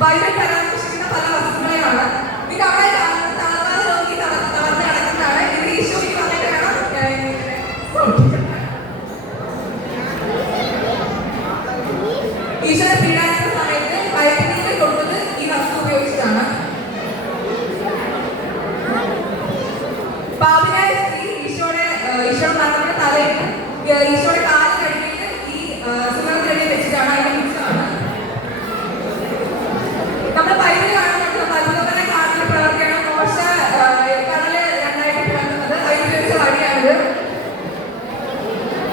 Bible പരാമർശിക്കുന്ന പല വസ്തുക്കളെയാണ്. ഇത് അവിടെ തളർവാദ രോഗി തളർന്ന് കിടക്കുന്നതാണ്. ഇത് ഈശോയ്ക്ക് വന്നിട്ട് വേണം ഈശോയെ പീഡാനുഭവ സമയത്ത് വയറ്റിനീര് കൊടുത്തത് ഈ വസ്തു ഉപയോഗിച്ചിട്ടാണ്. പാപിയായ സ്ത്രീ ഈശോയുടെ മരണത്തിന്റെ തലയിൽ ഈശോയുടെ കാല് കഴുകിയിട്ട് ഈ സുഗന്ധദ്രവ്യം വെച്ചിട്ടാണ്. അതിന്റെ മിക്സാണ് നമ്മൾ ബൈബിൾ കാണുന്നത്. പതിനൊന്നര കാലിൽ പ്രവർത്തിയാണ് മോശ കടല് രണ്ടായിട്ട് പിളർന്നത്. അതിനുപയോഗിച്ച വഴിയാണിത്.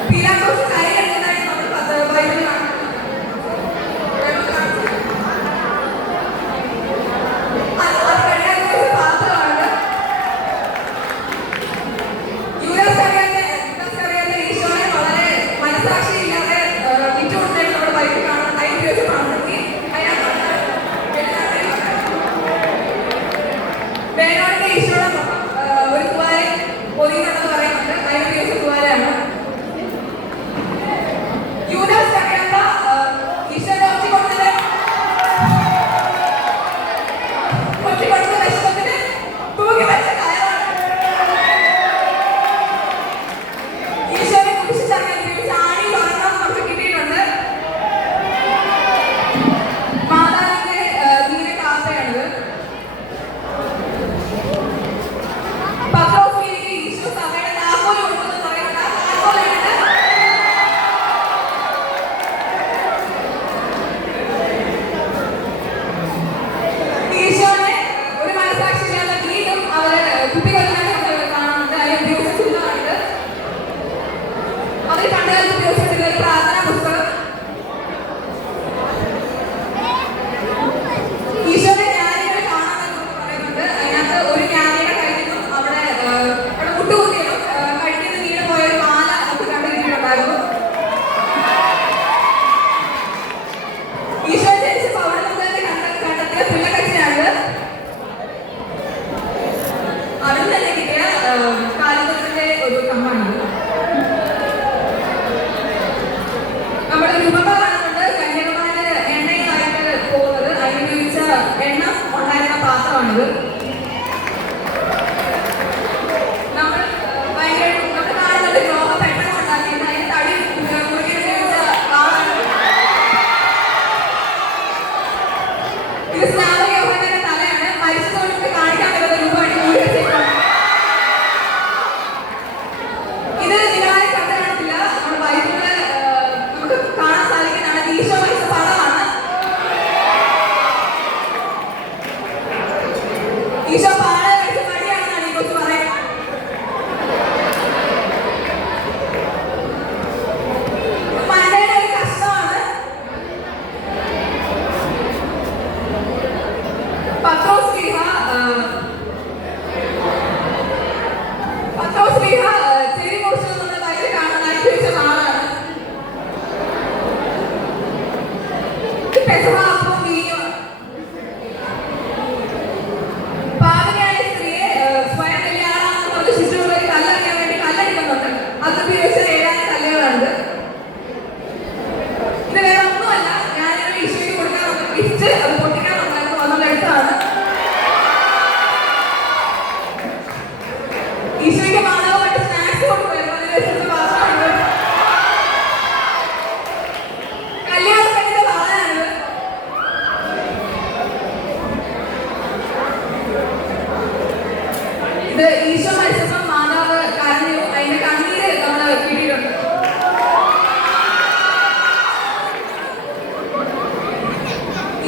പീലാത്തോസ് കൈ കഴുകുന്നതായിട്ട് നമ്മൾ ബൈബിളിൽ കാണുന്നത്.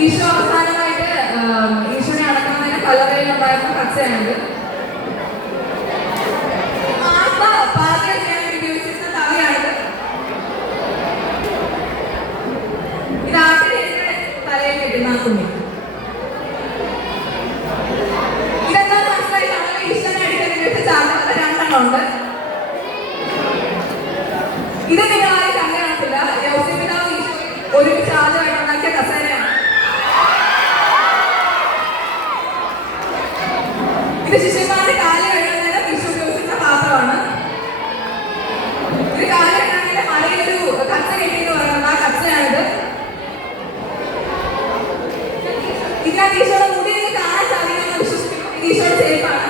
ഈശോ അവസാനമായിട്ട് ഈശോനെ അടക്കുന്നതിന് കല്ലറയിലുണ്ടായിരുന്ന കച്ചയുണ്ട്. പാചകം ചെയ്യാൻ ഉപയോഗിച്ചിരുന്ന തവയാണിത്. ഇതാട്ടിന്റെ തലയിൽ കിട്ടുന്ന കുഞ്ഞി. ഇതെന്താന്ന് മനസ്സിലായി നമ്മൾ ഈശോനെ അടിക്കാൻ ചാർജ് രണ്ടെണ്ണം ഉണ്ട്. ഇത് നിങ്ങൾ ആരും കണ്ടു കാണത്തില്ല. യോസേപ്പിതാവ് ഈശോ ഒരു ചാർജായിട്ട് ഉണ്ടാക്കിയ കസേരയാണ്. ഇത് ശിഷ്യന്മാരുടെ കാല് കഴുകുന്നതിന് ഈശോ ഉപയോഗിക്കുന്ന പാത്രമാണ്. ഇത് കാല് കഴുകുന്നതിന് മലയിലൊരു കച്ച കെട്ടിയെന്ന് പറയുന്നത് ആ കച്ചയാണിത്. ഇതിനകത്ത് ഈശോയുടെ മുടി കാണാൻ സാധിക്കുമെന്ന് വിശ്വസിക്കുന്നു. ഈശോയുടെ ചെരുപ്പാണ്.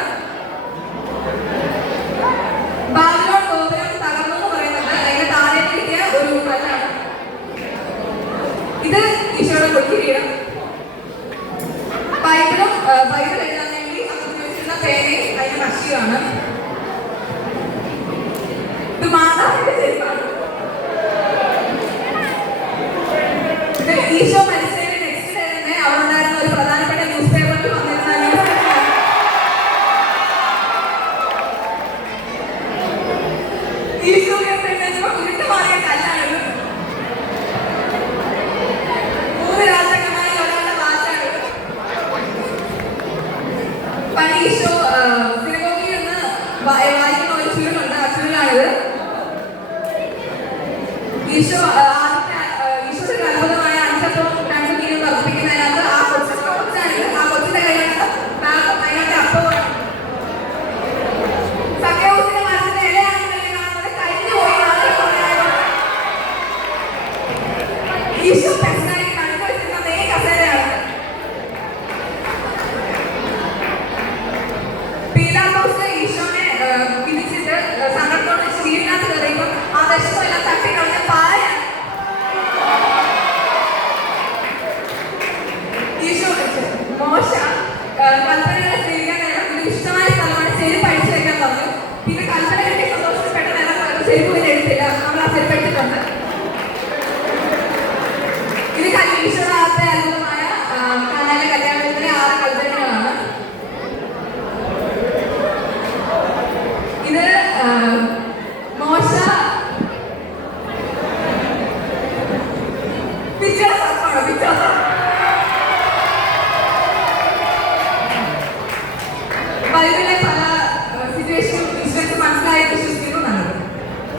ബാബിലോൺ ഗോപുരം തകർന്നു എന്ന് പറയുന്നത് അതിന്റെ താഴേക്ക് കിട്ടിയ ഒരു കല്ലാണ്. ഇത് ഈശോയുടെ കൊടികിരീടം. ബൈബിൾ എഴുതാൻ വേണ്ടി ഉപയോഗിച്ചിരുന്ന പേനയും അതിന്റെ കക്ഷിയാണ്. ഇത് മാതാവിന്റെ ചെരുപ്പാണ്. ഇത് ഈശോ മരിച്ചതിന്റെ നെക്സ്റ്റ് ഡേ തന്നെ അവിടെ ഉണ്ടായിരുന്ന ഒരു പ്രധാനപ്പെട്ട ന്യൂസ് പേപ്പറിൽ വന്നിരുന്ന ന്യൂസ് പേപ്പറാണ്. ഈശോ ഉരുട്ട് മാറിയ കല്ലാണിത്. 3 രാജാക്കന്മാരിൽ ഒരാളുടെ വാച്ചാണിത്. പണ്ട് ഈശോ സിനഗോഗിൽ നിന്ന് വായിക്കുന്ന ഒരു ചുരുളുണ്ട്. ആ ചുരുളാണിത്. ഈശോ ഈശോയുടെ അത്ഭുതമായ 5 അപ്പവും 2 മീനും വർദ്ധിപ്പിക്കുന്നതിനകത്ത് ആ കൊച്ചാണിത്. ആ കൊച്ചിന്റെ കയ്യിലുള്ള അതിനകത്ത് അപ്പമാണ്. സഖ്യവൂസിന്റെ മരത്തിന്റെ ഇലയാണെന്ന് കാണുന്നത് കഴിഞ്ഞു പോയി ഈശോ പെസനായി കണ്ടു വെച്ചിരുന്ന മെയിൻ കസേരയാണ്. പീലാത്തോസ് ഈശോനെ വിധിച്ചിട്ട് സങ്കടത്തോട് സ്റ്റീലിനകത്ത് കയറിയപ്പോൾ ആ വിഷമെല്ലാം തട്ടിക്കളഞ്ഞ പായാണ്. ഈശോ മോശ കൽപ്പനകളെ സ്വീകരിക്കാൻ നേരം ഇത് ഇഷ്ടമായ സ്ഥലമാണ് ചെരുപ്പ് അഴിച്ചു വെക്കാൻ പറഞ്ഞു. പിന്നെ കൽപ്പന കിട്ടി സന്തോഷപ്പെട്ട നേരം ചെരുപ്പ് പിന്നെ എടുത്തില്ല. നമ്മൾ ആ ചെരുപ്പ് എടുത്തിട്ടുണ്ട്. ഇത് ഈശോയുടെ അത്ഭുതമായ കാനായിലെ കല്യാണത്തിലെ 6 കൽപ്പനകളാണ്. ഇത് മോശ ബൈബിളിലെ